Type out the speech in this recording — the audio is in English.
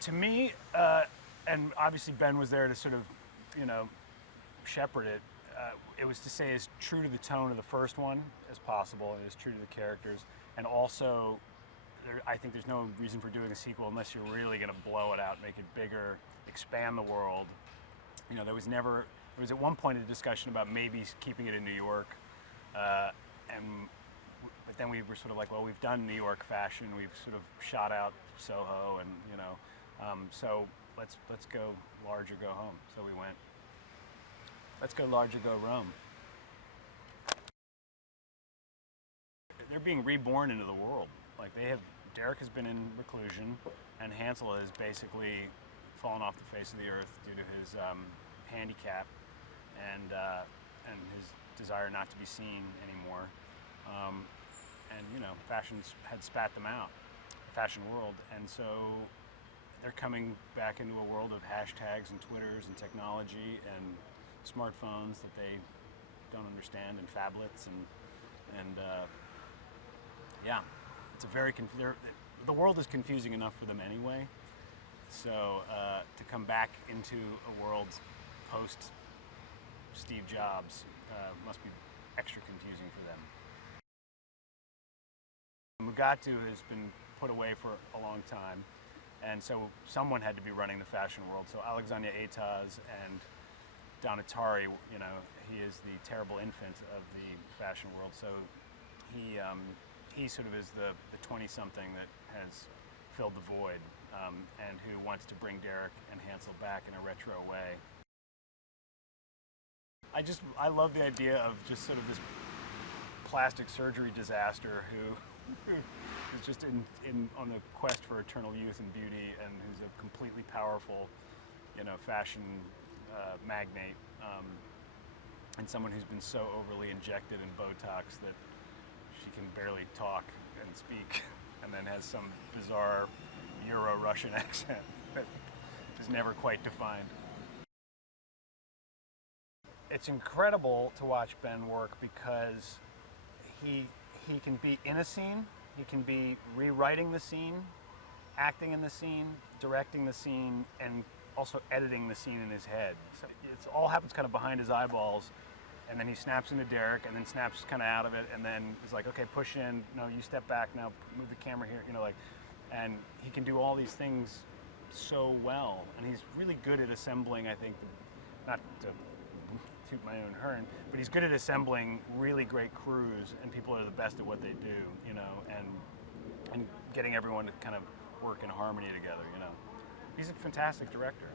To me, and obviously Ben was there to sort of, you know, shepherd it. It was to say as true to the tone of the first one as possible, and as true to the characters, and also, I think there's no reason for doing a sequel unless you're really going to blow it out, make it bigger, expand the world. You know, there was at one point a discussion about maybe keeping it in New York, but then we were sort of like, well, we've done New York fashion, we've sort of shot out Soho, and you know, so let's go large or go home. So we went, let's go large or go Rome. They're being reborn into the world. Like Derek has been in reclusion, and Hansel has basically fallen off the face of the earth due to his handicap and his desire not to be seen anymore. And you know, fashion had spat them out, the fashion world, and so they're coming back into a world of hashtags and Twitters and technology and smartphones that they don't understand, and phablets, and yeah, it's a very the world is confusing enough for them anyway. So to come back into a world post Steve Jobs must be extra confusing for them. Mugatu has been put away for a long time, and so someone had to be running the fashion world. So Alexandria Eitaz and Donatari, you know, he is the terrible infant of the fashion world. So he sort of is the 20-something that has filled the void, and who wants to bring Derek and Hansel back in a retro way. I love the idea of just sort of this plastic surgery disaster who is just on the quest for eternal youth and beauty, and who's a completely powerful, you know, fashion magnate, and someone who's been so overly injected in Botox that she can barely talk and speak, and then has some bizarre Euro-Russian accent that is never quite defined. It's incredible to watch Ben work because he can be in a scene, he can be rewriting the scene, acting in the scene, directing the scene, and also editing the scene in his head. So it all happens kind of behind his eyeballs, and then he snaps into Derek, and then snaps kind of out of it, and then he's like, okay, push in, no, you step back now, move the camera here, you know, like, and he can do all these things so well, and he's really good at assembling, I think, not to toot my own horn, but he's good at assembling really great crews, and people are the best at what they do, you know, and getting everyone to kind of work in harmony together, you know. He's a fantastic director.